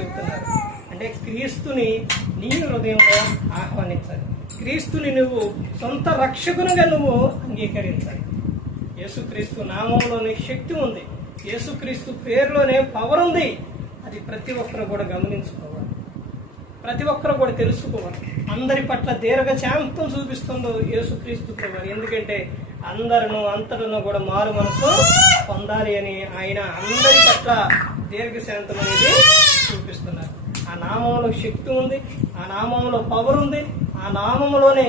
చెబుతున్నారు. అంటే క్రీస్తుని నీ హృదయంలో ఆహ్వానించాలి. క్రీస్తుని నువ్వు సొంత రక్షకునిగా నువ్వు అంగీకరించాలి. యేసుక్రీస్తు నామంలోనే శక్తి ఉంది. యేసుక్రీస్తు పేరులోనే పవర్ ఉంది. అది ప్రతి ఒక్కరు కూడా గమనించుకోవాలి. ప్రతి ఒక్కరు కూడా తెలుసుకోవాలి. అందరి పట్ల దీర్ఘ శాంతం చూపిస్తుందో యేసుక్రీస్తు ప్రభు. ఎందుకంటే అందరిను అంతటను కూడా మారు మనసు పొందాలి అని ఆయన అందరి పట్ల దీర్ఘ శాంతం అనేది చూపిస్తున్నారు ఆ నామంలో శక్తి ఉంది ఆ నామంలో పవర్ ఉంది ఆ నామంలోనే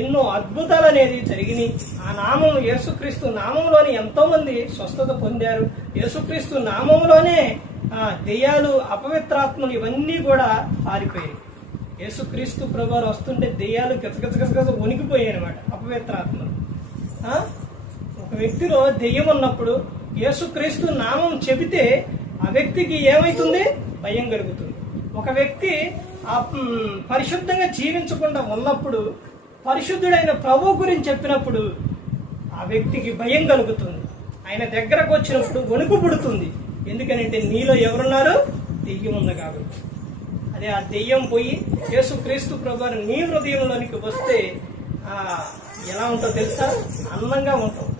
ఎన్నో అద్భుతాలు అనేది జరిగినాయి. ఆ నామం యేసుక్రీస్తు నామంలోనే ఎంతోమంది స్వస్థత పొందారు. యేసుక్రీస్తు నామంలోనే దెయ్యాలు అపవిత్రాత్మలు ఇవన్నీ కూడా పారిపోయాయి. యేసుక్రీస్తు ప్రభువారు వస్తుంటే దెయ్యాలు గసగసగసగస వణికిపోయాయి అనమాట అపవిత్రాత్మలు. ఒక వ్యక్తిలో దెయ్యం ఉన్నప్పుడు యేసుక్రీస్తు నామం చెబితే ఆ వ్యక్తికి ఏమైతుంది? భయం కలుగుతుంది. ఒక వ్యక్తి ఆ పరిశుద్ధంగా జీవించకుండా ఉన్నప్పుడు పరిశుద్ధుడైన ప్రభు గురించి చెప్పినప్పుడు ఆ వ్యక్తికి భయం కలుగుతుంది. ఆయన దగ్గరకు వచ్చినప్పుడు వణుకు పుడుతుంది. ఎందుకనంటే నీలో ఎవరున్నారు దెయ్యం ఉంది కాబట్టి. అదే ఆ దెయ్యం పోయి యేసుక్రీస్తు ప్రభు నీ హృదయంలోనికి వస్తే ఎలా ఉంటుందో తెలుసా? అందంగా ఉంటావు.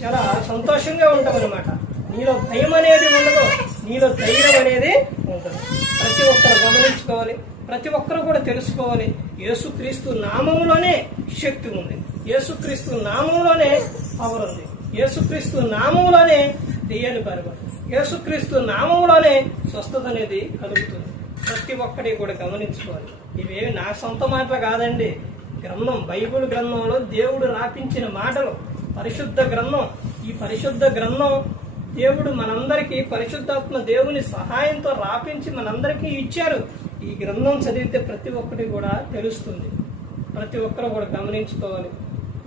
చాలా సంతోషంగా ఉంటావు అనమాట నీలో భయం అనేది ఉండదు. నీలో ధైర్యం అనేది ఉంటుంది. ప్రతి ఒక్కరు గమనించుకోవాలి. ప్రతి ఒక్కరు కూడా తెలుసుకోవాలి. యేసుక్రీస్తు నామంలోనే శక్తి ఉంది. యేసుక్రీస్తు నామంలోనే పవర్ ఉంది. యేసుక్రీస్తు నామంలోనే దెయ్యాన్ని పరిపాలి యేసుక్రీస్తు నామంలోనే స్వస్థత అనేది కలుగుతుంది. ప్రతి ఒక్కటి కూడా గమనించుకోవాలి. ఇవేవి నా సొంత మాటలు కాదండి. గ్రంథం బైబిల్ గ్రంథంలో దేవుడు రాపించిన మాటలు పరిశుద్ధ గ్రంథం ఈ పరిశుద్ధ గ్రంథం దేవుడు మనందరికీ పరిశుద్ధాత్మ దేవుని సహాయంతో రాపించి మనందరికీ ఇచ్చారు. ఈ గ్రంథం చదివితే ప్రతి ఒక్కటి కూడా తెలుస్తుంది. ప్రతి ఒక్కరు కూడా గమనించుకోవాలి.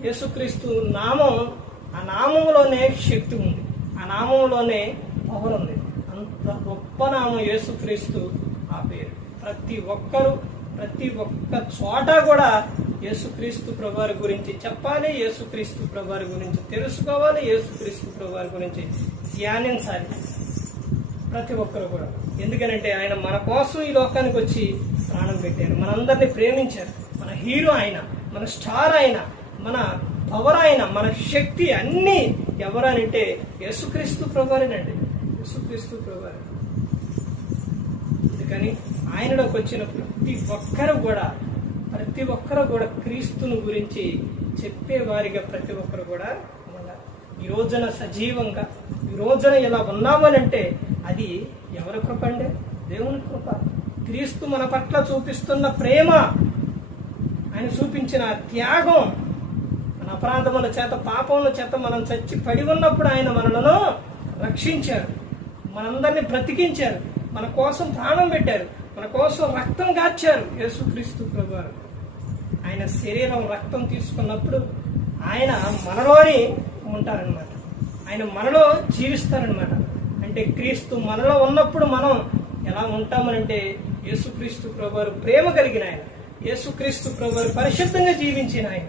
యేసుక్రీస్తు నామం ఆ నామంలోనే శక్తి ఉంది. ఆ నామంలోనే పవర్ ఉంది. అంత గొప్ప నామం యేసుక్రీస్తు ఆ పేరు. ప్రతి ఒక్కరు ప్రతి ఒక్క చోట కూడా యేసుక్రీస్తు ప్రభువారి గురించి చెప్పాలి యేసుక్రీస్తు ప్రభువారి గురించి తెలుసుకోవాలి యేసుక్రీస్తు ప్రభువారి గురించి ధ్యానించాలి. ప్రతి ఒక్కరు కూడా. ఎందుకనంటే ఆయన మన కోసం ఈ లోకానికి వచ్చి ప్రాణం పెట్టారు. మనందరినీ ప్రేమించారు. మన హీరో ఆయన మన స్టార్ ఆయన మన పవర్ ఆయన మన శక్తి అన్నీ ఎవరనంటే యేసుక్రీస్తు ప్రభువారేనండి. యేసుక్రీస్తు ప్రభువారే. అందుకని ఆయనలోకి వచ్చిన ప్రతి ఒక్కరు కూడా ప్రతి ఒక్కరు కూడా క్రీస్తుని గురించి చెప్పేవారిగా ప్రతి ఒక్కరు కూడా ఉండాలి. ఈ రోజున సజీవంగా ఈ రోజున ఇలా ఉన్నామనంటే అది ఎవరి కృప అండి? దేవుని కృప. క్రీస్తు మన పట్ల చూపిస్తున్న ప్రేమ. ఆయన చూపించిన త్యాగం. మన అపరాధముల చేత పాపముల చేత మనం చచ్చి పడి ఉన్నప్పుడు ఆయన మనలను రక్షించారు. మనందరినీ బ్రతికించారు. మన కోసం ప్రాణం పెట్టారు. మన కోసం రక్తం గార్చారు. యేసుక్రీస్తు ప్రభువారు. ఆయన శరీరం రక్తం తీసుకున్నప్పుడు ఆయన మనలోని ఉంటారనమాట ఆయన మనలో జీవిస్తారనమాట అంటే క్రీస్తు మనలో ఉన్నప్పుడు మనం ఎలా ఉంటామనంటే యేసుక్రీస్తు ప్రభువారు ప్రేమ కలిగిన ఆయన. యేసుక్రీస్తు ప్రభువారు పరిశుద్ధంగా జీవించిన ఆయన.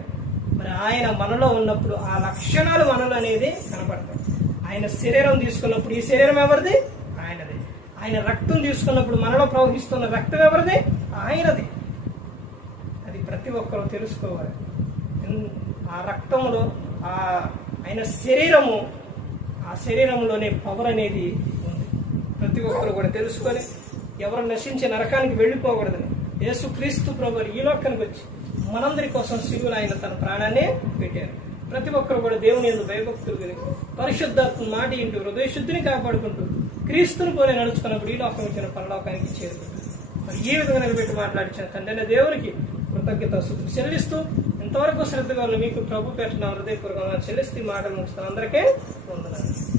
మరి ఆయన మనలో ఉన్నప్పుడు ఆ లక్షణాలు మనలో అనేది కనపడతాయి. ఆయన శరీరం తీసుకున్నప్పుడు ఈ శరీరం ఎవరిది? ఆయనది. ఆయన రక్తం తీసుకున్నప్పుడు మనలో ప్రవహిస్తున్న రక్తం ఎవరిది? ఆయనది. ప్రతి ఒక్కరూ తెలుసుకోవాలి. ఎన్- ఆ రక్తంలో ఆ ఆయన శరీరము ఆ శరీరంలోనే పవర్ అనేది ఉంది. ప్రతి ఒక్కరు కూడా తెలుసుకొని ఎవరు నశించే నరకానికి వెళ్ళిపోకూడదని. యేసు క్రీస్తు ప్రభు ఈ లోకానికి వచ్చి మనందరి కోసం శివులు ఆయన తన ప్రాణాన్ని పెట్టారు. ప్రతి ఒక్కరు కూడా దేవుని ఎందు భయభక్తులు కలిగి పరిశుద్ధాత్మ మాట ఇంటూ హృదయ శుద్ధిని కాపాడుకుంటూ క్రీస్తుని పోలే నడుచుకున్నప్పుడు ఈ లోకం ఇచ్చిన పరలోకానికి చేరుకుంటారు. మరి ఈ విధంగా నిలబెట్టి మాట్లాడించిన తండ్రి దేవునికి కృతజ్ఞత చెల్లిస్తూ ఇంతవరకు శ్రద్ధగా మీకు ప్రభు పెట్టిన హృదయపూర్వకంగా చెల్లిస్తూ మాటలు ముగిస్తాను అందరికీ వందనాలు.